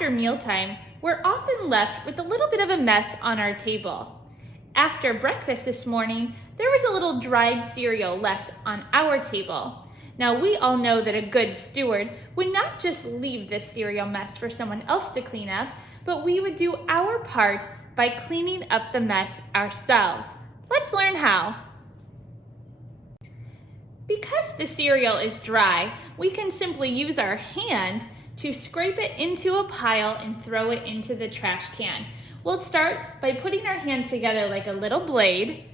After mealtime, we're often left with a little bit of a mess on our table. After breakfast this morning, there was a little dried cereal left on our table. Now, we all know that a good steward would not just leave this cereal mess for someone else to clean up, but we would do our part by cleaning up the mess ourselves. Let's learn how. Because the cereal is dry, we can simply use our hand to scrape it into a pile and throw it into the trash can. We'll start by putting our hand together like a little blade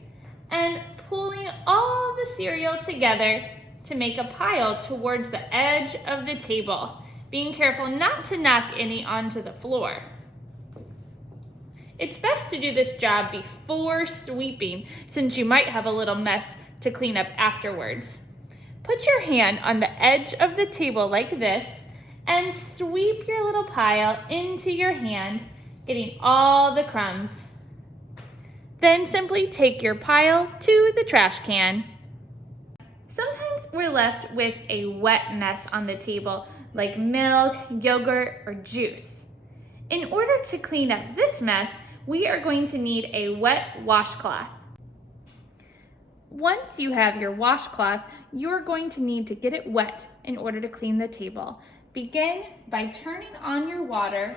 and pulling all the cereal together to make a pile towards the edge of the table, being careful not to knock any onto the floor. It's best to do this job before sweeping, since you might have a little mess to clean up afterwards. Put your hand on the edge of the table like this and sweep your little pile into your hand, getting all the crumbs. Then simply take your pile to the trash can. Sometimes we're left with a wet mess on the table, like milk, yogurt, or juice. In order to clean up this mess, we are going to need a wet washcloth. Once you have your washcloth, you're going to need to get it wet in order to clean the table. Begin by turning on your water,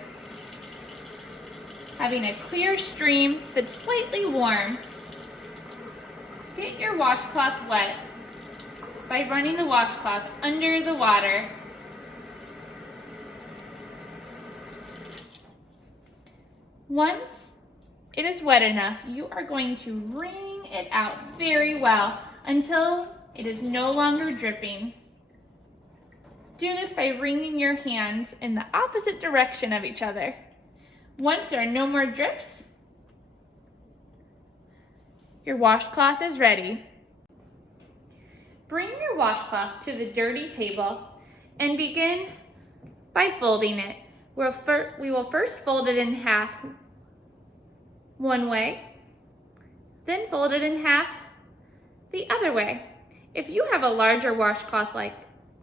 having a clear stream that's slightly warm. Get your washcloth wet by running the washcloth under the water. Once it is wet enough, you are going to wring it out very well until it is no longer dripping. Do this by wringing your hands in the opposite direction of each other. Once there are no more drips, your washcloth is ready. Bring your washcloth to the dirty table and begin by folding it. We will first fold it in half one way, then fold it in half the other way. If you have a larger washcloth like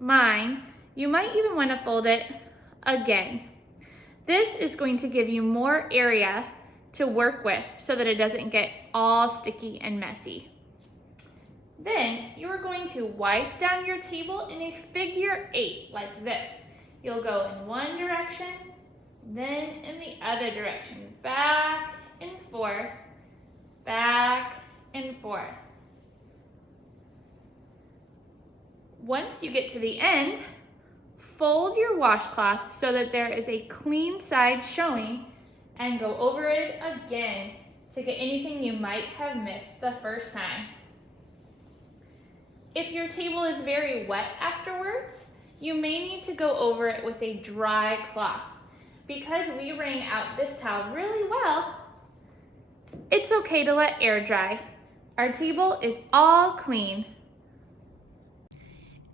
mine, you might even want to fold it again. This is going to give you more area to work with so that it doesn't get all sticky and messy. Then you are going to wipe down your table in a figure 8 like this. You'll go in one direction, then in the other direction, back and forth, back and forth. Once you get to the end, fold your washcloth so that there is a clean side showing and go over it again to get anything you might have missed the first time. If your table is very wet afterwards, you may need to go over it with a dry cloth. Because we wring out this towel really well, it's okay to let air dry. Our table is all clean.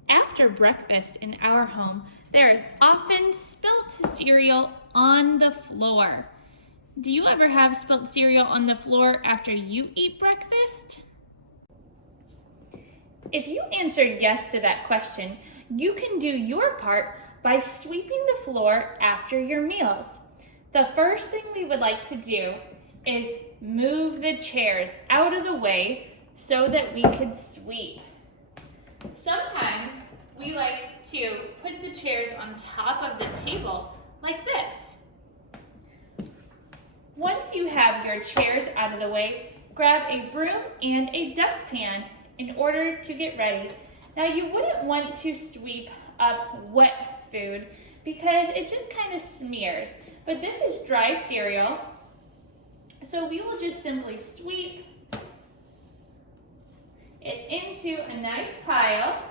After breakfast in our home, there is often spilt cereal on the floor. Do you ever have spilt cereal on the floor after you eat breakfast? If you answered yes to that question, you can do your part by sweeping the floor after your meals. The first thing we would like to do is move the chairs out of the way so that we could sweep. Sometimes we like to put the chairs on top of the table like this. Once you have your chairs out of the way, grab a broom and a dustpan in order to get ready. Now, you wouldn't want to sweep up wet food because it just kind of smears, but this is dry cereal, so we will just simply sweep it into a nice pile.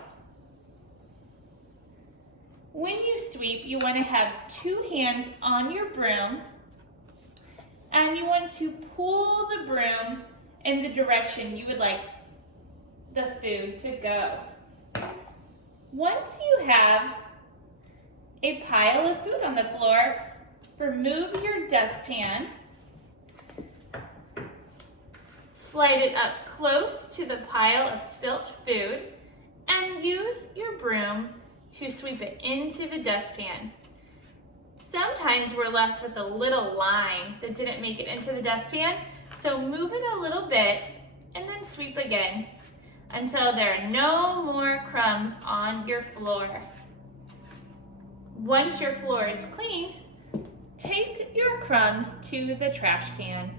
When you sweep, you want to have two hands on your broom, and you want to pull the broom in the direction you would like the food to go. Once you have a pile of food on the floor, remove your dustpan, slide it up close to the pile of spilt food, and use your broom to sweep it into the dustpan. Sometimes sometimes we're left with a little line that didn't make it into the dustpan. So move it a little bit and then sweep again until there are no more crumbs on your floor. Once your floor is clean, take your crumbs to the trash can.